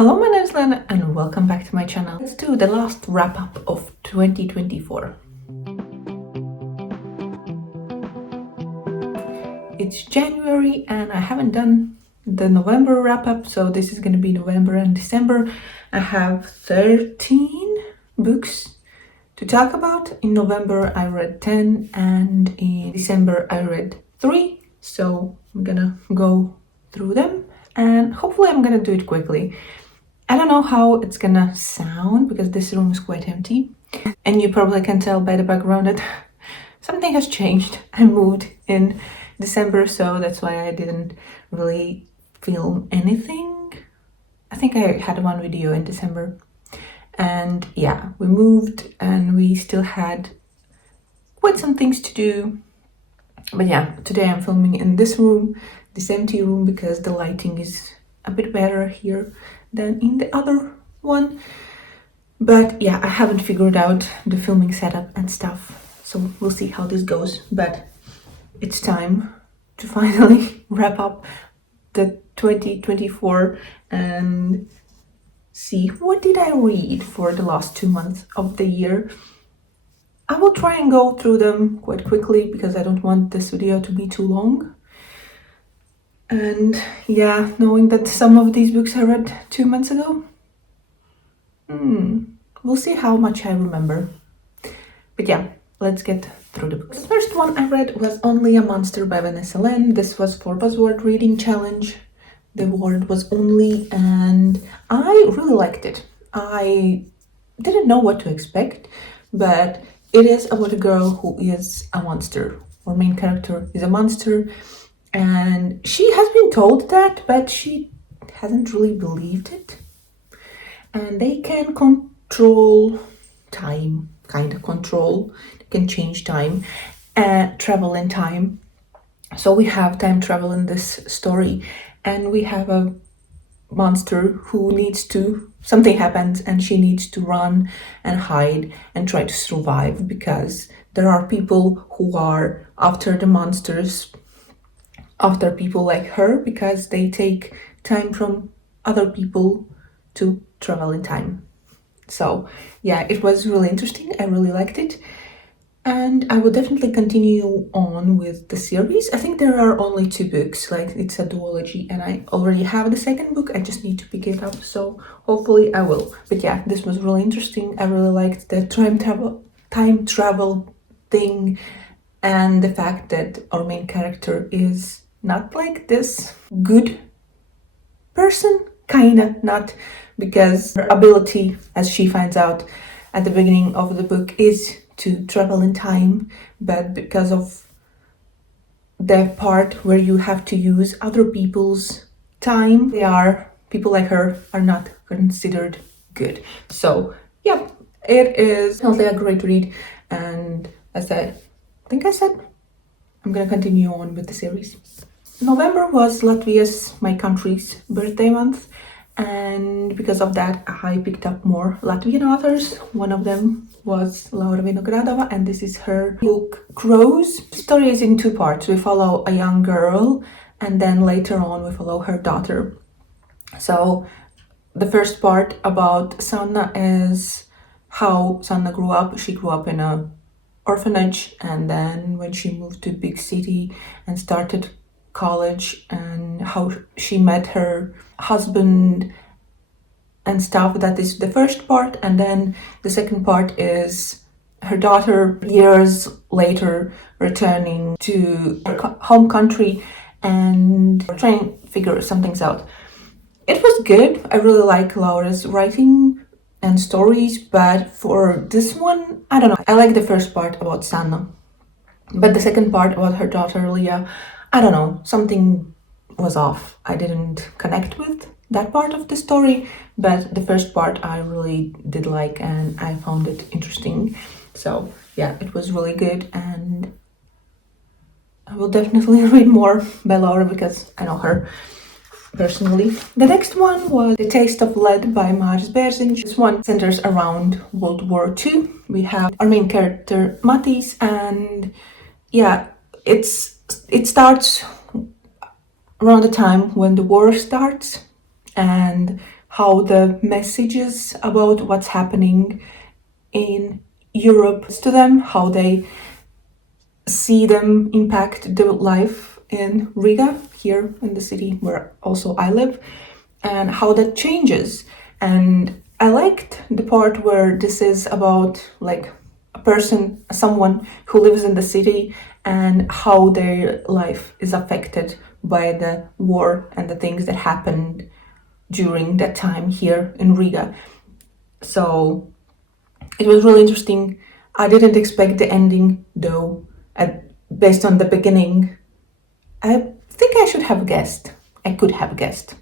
Hello, my name is Liene and welcome back to my channel. Let's do the last wrap-up of 2024. It's January and I haven't done the November wrap-up, so this is going to be November and December. I have 13 books to talk about. In November I read 10 and in December I read 3, so I'm gonna go through them and hopefully I'm gonna do it quickly. I don't know how it's gonna sound because this room is quite empty, and you probably can tell by the background that something has changed. I moved in December, so that's why I didn't really film anything. I think I had one video in December, and yeah, we moved and we still had quite some things to do. But yeah, today I'm filming in this room, this empty room, because the lighting is a bit better here than in the other one. But yeah, I haven't figured out the filming setup and stuff, so we'll see how this goes. But it's time to finally wrap up the 2024 and see what did I read for the last 2 months of the year. I will try and go through them quite quickly because I don't want this video to be too long. And yeah, knowing that some of these books I read 2 months ago, we'll see how much I remember. But yeah, let's get through the books. The first one I read was Only a Monster by Vanessa Liene. This was for Buzzword Reading Challenge. The word was only, and I really liked it. I didn't know what to expect, but it is about a girl who is a monster. Our main character is a monster, and she has been told that, but she hasn't really believed it. And they can control time, kind of control. They can change time, travel in time. So we have time travel in this story, and we have a monster who needs to, something happens and she needs to run and hide and try to survive because there are people who are after the monsters, after people like her, because they take time from other people to travel in time. So yeah, it was really interesting. I really liked it, and I will definitely continue on with the series. I think there are only 2 books, like it's a duology, and I already have the second book. I just need to pick it up, so hopefully I will. But yeah, this was really interesting. I really liked the time travel thing, and the fact that our main character is not like this good person, kinda not, because her ability, as she finds out at the beginning of the book, is to travel in time, but because of the part where you have to use other people's time, people like her are not considered good. So yeah, it is definitely a great read, and as I think I said, I'm gonna continue on with the series. November was Latvia's, my country's, birthday month, and because of that I picked up more Latvian authors. One of them was Laura Vinogradova, and this is her book Crows. The story is in 2 parts. We follow a young girl, and then later on we follow her daughter. So the first part about Sanna is how Sanna grew up. She grew up in an orphanage, and then when she moved to a big city and started college, and how she met her husband and stuff. That is the first part, and then the second part is her daughter years later returning to her home country and trying to figure some things out. It was good. I really like Laura's writing and stories, but for this one, I don't know. I like the first part about Sanna, but the second part about her daughter Leah, I don't know, something was off. I didn't connect with that part of the story, but the first part I really did like, and I found it interesting. So yeah, it was really good, and I will definitely read more by Laura because I know her personally. The next one was The Taste of Lead by Mars Berziņš. This one centers around World War II. We have our main character Matīs, and yeah, it starts around the time when the war starts, and how the messages about what's happening in Europe to them, how they see them impact the life in Riga, here in the city where also I live, and how that changes. And I liked the part where this is about like a person, someone who lives in the city, and how their life is affected by the war and the things that happened during that time here in Riga. So it was really interesting. I didn't expect the ending though. Based on the beginning, I think I should have guessed. I could have guessed.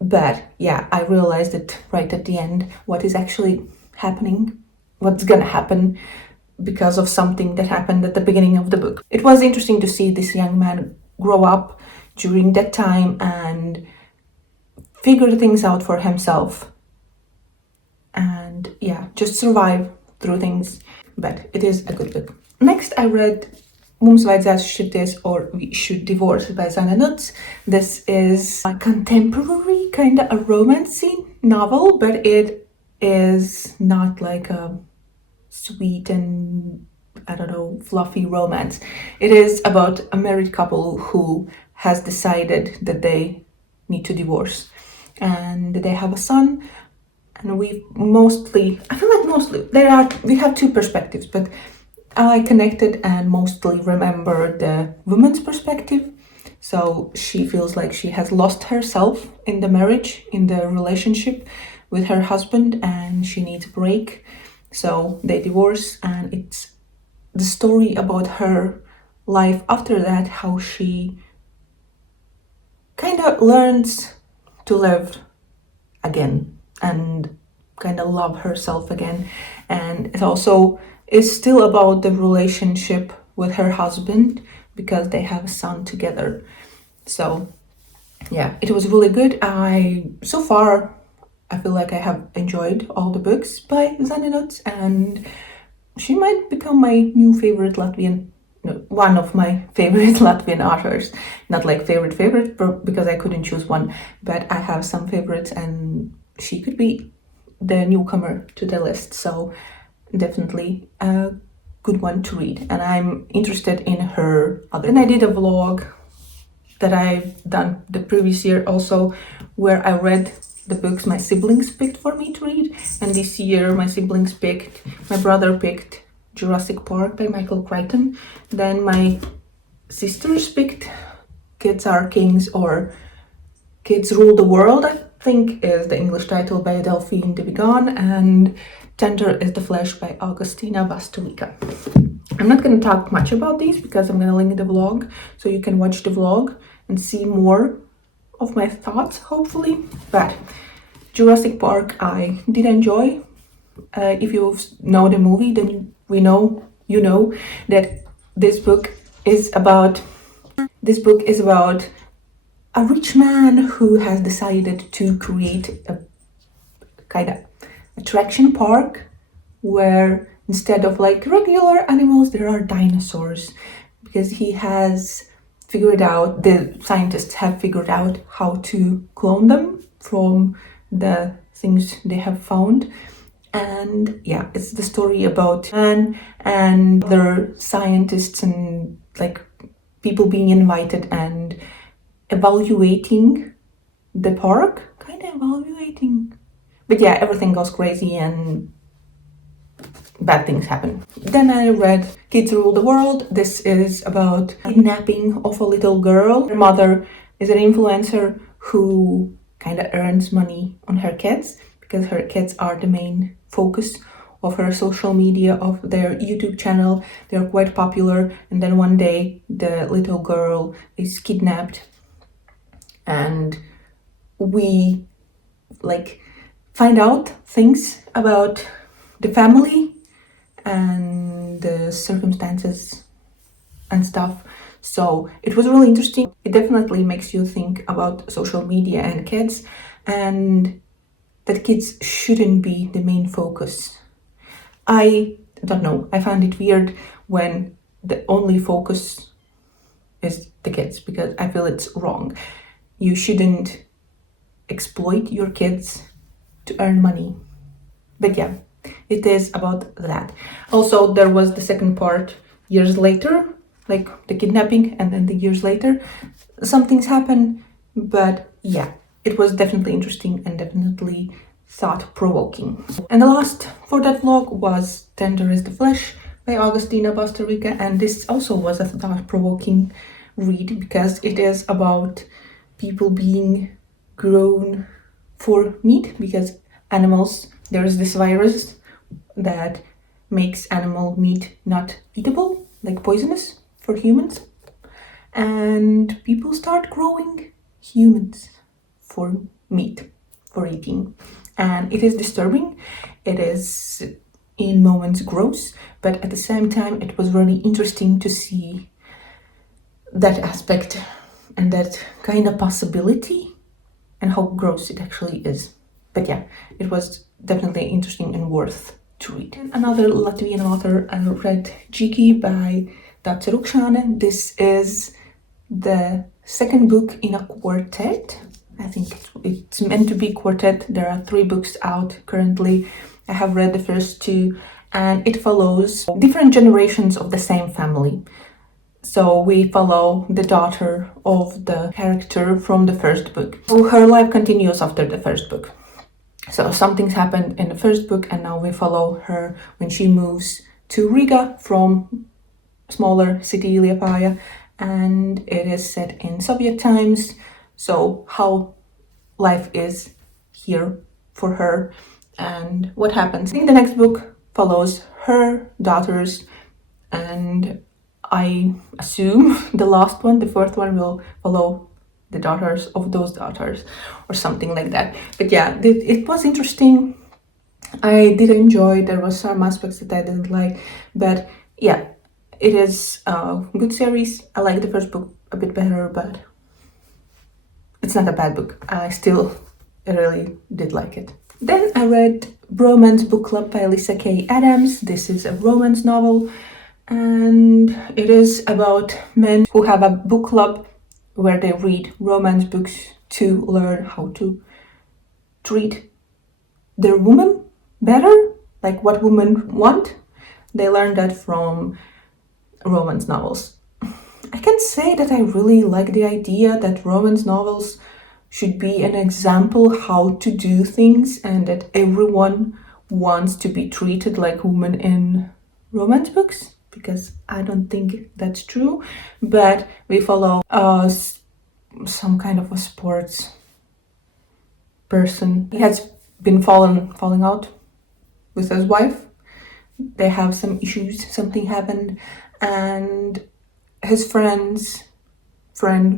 But yeah, I realized it right at the end what is actually happening, what's gonna happen because of something that happened at the beginning of the book. It was interesting to see this young man grow up during that time and figure things out for himself. And yeah, just survive through things. But it is a good book. Next, I read Mums vajadzētu šķirties or We Should Divorce by Zana Nuts. This is a contemporary, kind of a romancy novel, but it is not like a sweet and, I don't know, fluffy romance. It is about a married couple who has decided that they need to divorce. And they have a son, and we have two perspectives, but I connected and mostly remember the woman's perspective. So she feels like she has lost herself in the marriage, in the relationship with her husband, and she needs a break. So they divorce, and it's the story about her life after that, how she kind of learns to live again and kind of love herself again. And it also is still about the relationship with her husband because they have a son together. So yeah, it was really good. So far I feel like I have enjoyed all the books by Zana Nuts, and she might become my new favorite one of my favorite Latvian authors. Not like favorite, because I couldn't choose one, but I have some favorites, and she could be the newcomer to the list. So definitely a good one to read, and I'm interested in her other. Then I did a vlog that I've done the previous year also, where I read the books my siblings picked for me to read, and this year my brother picked Jurassic Park by Michael Crichton. Then my sisters picked Kids Are Kings, or Kids Rule the World, I think is the English title, by Delphine de Vigan, and Tender is the Flesh by Augustina Bastulica. I'm not going to talk much about these because I'm going to link the vlog, so you can watch the vlog and see more of my thoughts, hopefully. But Jurassic Park I did enjoy. If you know the movie, then you know that this book is about a rich man who has decided to create a kind of attraction park where instead of like regular animals, there are dinosaurs, because the scientists have figured out how to clone them from the things they have found. And yeah, it's the story about man and other scientists and like people being invited and evaluating the park, but yeah, everything goes crazy and bad things happen. Then I read Kids Rule the World. This is about kidnapping of a little girl. Her mother is an influencer who kind of earns money on her kids, because her kids are the main focus of her social media, of their YouTube channel. They're quite popular, and then one day the little girl is kidnapped, and we find out things about the family and the circumstances and stuff. So it was really interesting. It definitely makes you think about social media and kids, and that kids shouldn't be the main focus. I don't know, I find it weird when the only focus is the kids, because I feel it's wrong. You shouldn't exploit your kids to earn money. But yeah, it is about that. Also, there was the second part years later, like the kidnapping, and then the years later, some things happen. But yeah, it was definitely interesting and definitely thought-provoking. And the last for that vlog was Tender is the Flesh by Augustina Bastarrica, and this also was a thought-provoking read because it is about people being grown for meat, because animals, there is this virus that makes animal meat not eatable, like poisonous for humans, and people start growing humans for meat, for eating, and it is disturbing. It is in moments gross, but at the same time it was really interesting to see that aspect and that kind of possibility and how gross it actually is. But yeah, it was definitely interesting and worth to read. Another Latvian author, I read Jiki by Dace Rukšāne. This is the second book in a quartet. I think it's meant to be quartet. There are 3 books out currently. I have read the first 2, and it follows different generations of the same family. So we follow the daughter of the character from the first book. So her life continues after the first book. So some things happened in the first book, and now we follow her when she moves to Riga from smaller city Liepāja, and it is set in Soviet times. So how life is here for her and what happens. I think the next book follows her daughters, and I assume the last one, the fourth one, will follow the daughters of those daughters or something like that. But yeah, it was interesting. I did enjoy. There was some aspects that I didn't like, but yeah, it is a good series. I like the first book a bit better, but it's not a bad book. I still really did like it. Then I read Romance Book Club by Lisa K. Adams. This is a romance novel, and it is about men who have a book club where they read romance books to learn how to treat their woman better, like what women want. They learn that from romance novels. I can say that I really like the idea that romance novels should be an example how to do things, and that everyone wants to be treated like women in romance books, because I don't think that's true. But we follow some kind of a sports person. He has been falling out with his wife. They have some issues, something happened, and his friend,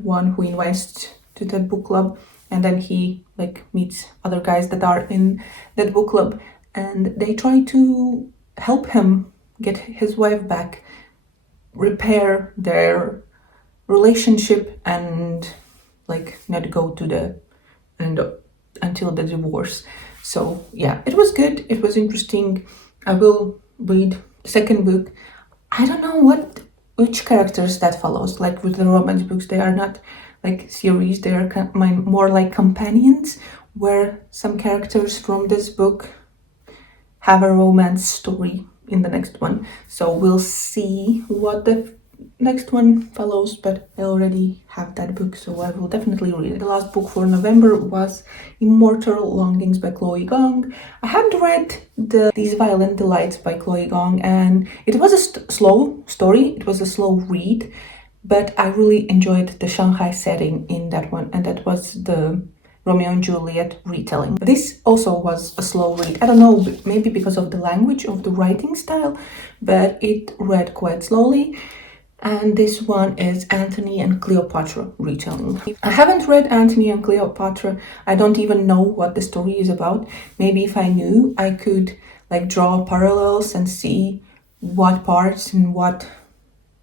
one who invites to the book club, and then he meets other guys that are in that book club, and they try to help him get his wife back, repair their relationship, and not go to the end until the divorce. So yeah, it was good, it was interesting. I will read the second book. I don't know which characters that follows. Like with the romance books, they are not like series, they are more like companions, where some characters from this book have a romance story in the next one. So we'll see what the next one follows, but I already have that book, so I will definitely read it. The last book for November was Immortal Longings by Chloe Gong. I hadn't read These Violent Delights by Chloe Gong, and it was a slow story, it was a slow read, but I really enjoyed the Shanghai setting in that one, and that was the Romeo and Juliet retelling. This also was a slow read. I don't know, maybe because of the language, of the writing style, but it read quite slowly. And this one is Antony and Cleopatra retelling. I haven't read Antony and Cleopatra. I don't even know what the story is about. Maybe if I knew, I could draw parallels and see what parts and what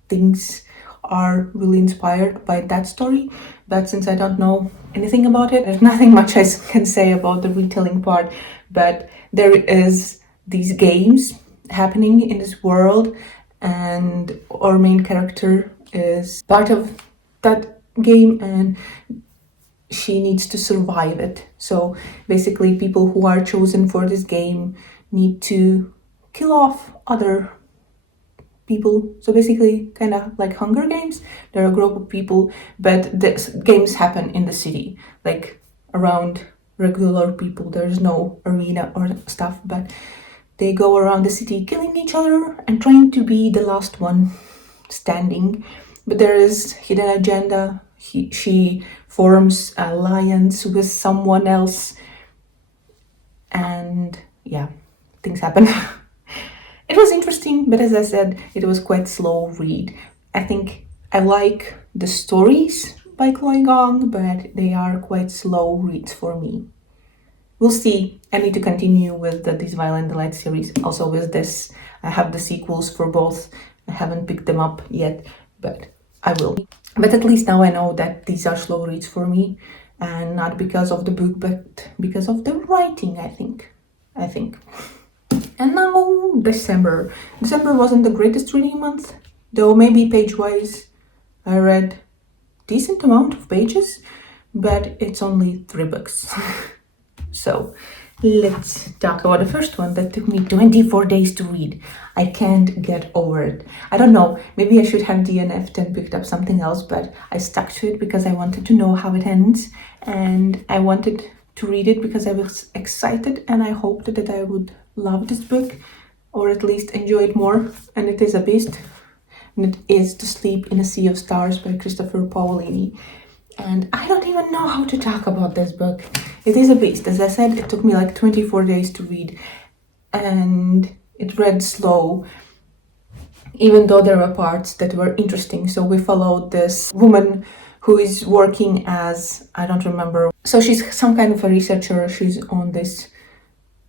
things are really inspired by that story. But since I don't know anything about it, there's nothing much I can say about the retelling part. But there is these games happening in this world, and our main character is part of that game, and she needs to survive it. So basically, people who are chosen for this game need to kill off other people. So basically, kind of like Hunger Games. There are a group of people, but the games happen in the city, like around regular people. There's no arena or stuff, but they go around the city killing each other and trying to be the last one standing. But there is hidden agenda. She forms an alliance with someone else, and yeah, things happen. It was interesting, but as I said, it was quite slow read. I think I like the stories by Chloe Gong, but they are quite slow reads for me. We'll see. I need to continue with This Violent Delight series. Also with this, I have the sequels for both. I haven't picked them up yet, but I will. But at least now I know that these are slow reads for me, and not because of the book, but because of the writing, I think. And now December. December wasn't the greatest reading month, though maybe page-wise I read decent amount of pages, but it's only 3 books. So let's talk about the first one that took me 24 days to read. I can't get over it. I don't know, maybe I should have DNF'd and picked up something else, but I stuck to it because I wanted to know how it ends, and I wanted to read it because I was excited and I hoped that I would love this book, or at least enjoy it more. And it is a beast. And it is To Sleep in a Sea of Stars by Christopher Paolini. And I don't even know how to talk about this book. It is a beast. As I said, it took me like 24 days to read, and it read slow, even though there were parts that were interesting. So we followed this woman who is working as, I don't remember. So she's some kind of a researcher. She's on this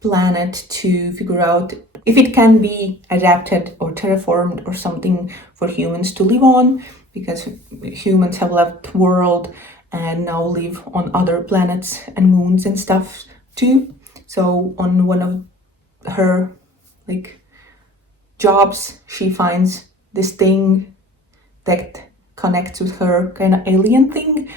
planet to figure out if it can be adapted or terraformed or something for humans to live on, because humans have left the world and now live on other planets and moons and stuff too. So on one of her jobs, she finds this thing that connects with her kind of alien thing,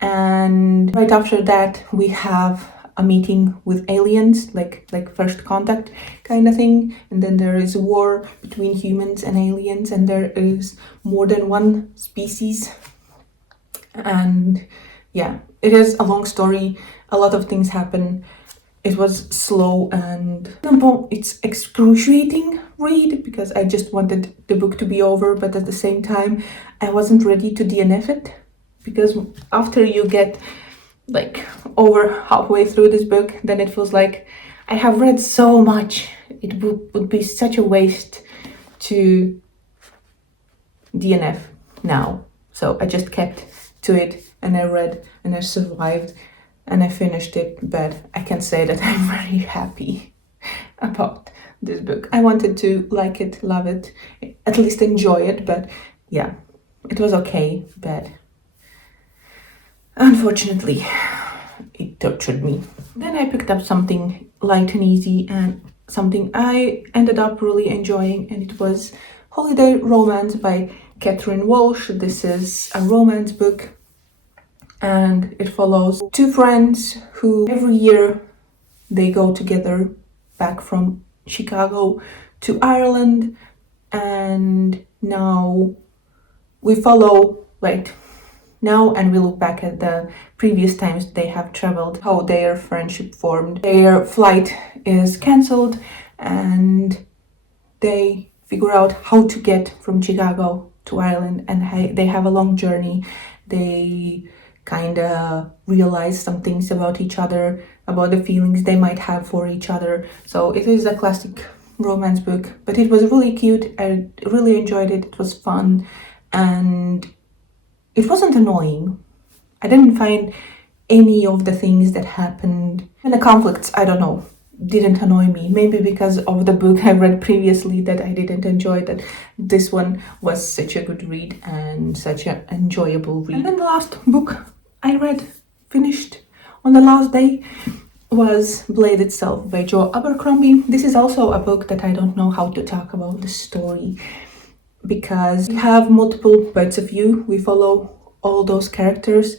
and right after that we have a meeting with aliens, like first contact kind of thing, and then there is a war between humans and aliens, and there is more than one species. And yeah, it is a long story. A lot of things happen. It was slow and it's excruciating read because I just wanted the book to be over, but at the same time I wasn't ready to DNF it, because after you get over halfway through this book, then it feels like I have read so much. It would be such a waste to DNF now. So I just kept to it, and I read and I survived and I finished it, but I can say that I'm very happy about this book. I wanted to like it, love it, at least enjoy it, but yeah, it was okay, but unfortunately it tortured me. Then I picked up something light and easy and something I ended up really enjoying, and it was Holiday Romance by Catherine Walsh. This is a romance book, and it follows 2 friends who every year they go together back from Chicago to Ireland, and now we follow now and we look back at the previous times they have traveled, how their friendship formed. Their flight is cancelled and they figure out how to get from Chicago to Ireland, and they have a long journey. They kind of realize some things about each other, about the feelings they might have for each other. So it is a classic romance book, but it was really cute. I really enjoyed it. It was fun, and it wasn't annoying. I didn't find any of the things that happened and the conflicts, I don't know, didn't annoy me. Maybe because of the book I read previously that I didn't enjoy, that this one was such a good read and such an enjoyable read. And then the last book I finished on the last day, was Blade Itself by Joe Abercrombie. This is also a book that I don't know how to talk about the story, because we have multiple points of view. We follow all those characters,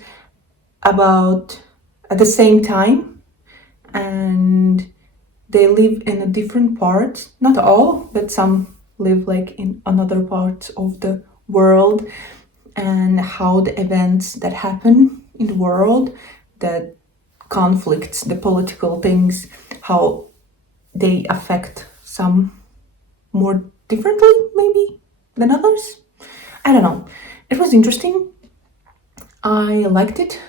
about at the same time, and they live in a different parts, not all, but some live like in another parts of the world, and how the events that happen in the world, the conflicts, the political things, how they affect some more differently maybe than others. I don't know. It was interesting. I liked it.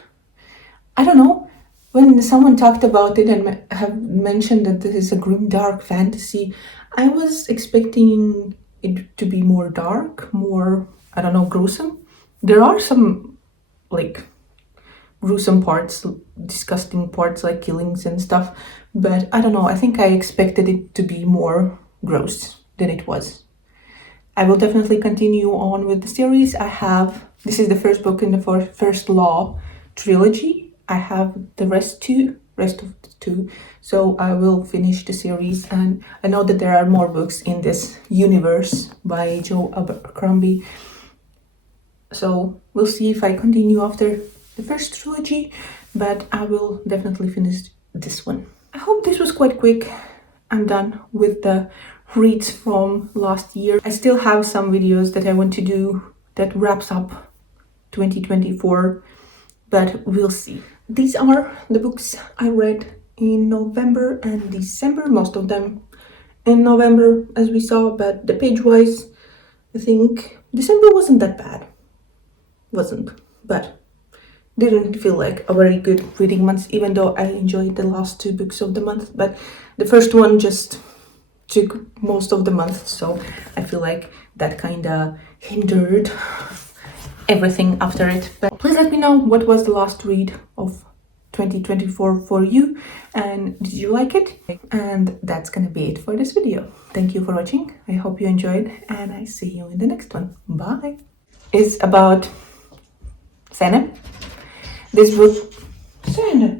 I don't know. When someone talked about it and have mentioned that this is a grim, dark fantasy, I was expecting it to be more dark, more, I don't know, gruesome. There are some like gruesome parts, disgusting parts like killings and stuff, but I don't know. I think I expected it to be more gross than it was. I will definitely continue on with the series. This is the first book in the first Law trilogy. I have the rest of the two, so I will finish the series. And I know that there are more books in this universe by Joe Abercrombie, so we'll see if I continue after the first trilogy, but I will definitely finish this one. I hope this was quite quick. I'm done with the reads from last year. I still have some videos that I want to do that wraps up 2024, but we'll see. These are the books I read in November and December, most of them in November, as we saw, but the page-wise, I think December wasn't that bad. But didn't feel like a very good reading month, even though I enjoyed the last two books of the month, but the first one just took most of the month, so I feel like that kind of hindered everything after it. But please let me know what was the last read of 2024 for you, and did you like it? And that's gonna be it for this video. Thank you for watching. I hope you enjoyed, and I see you in the next one. Bye. It's about Sene. This book, Sene.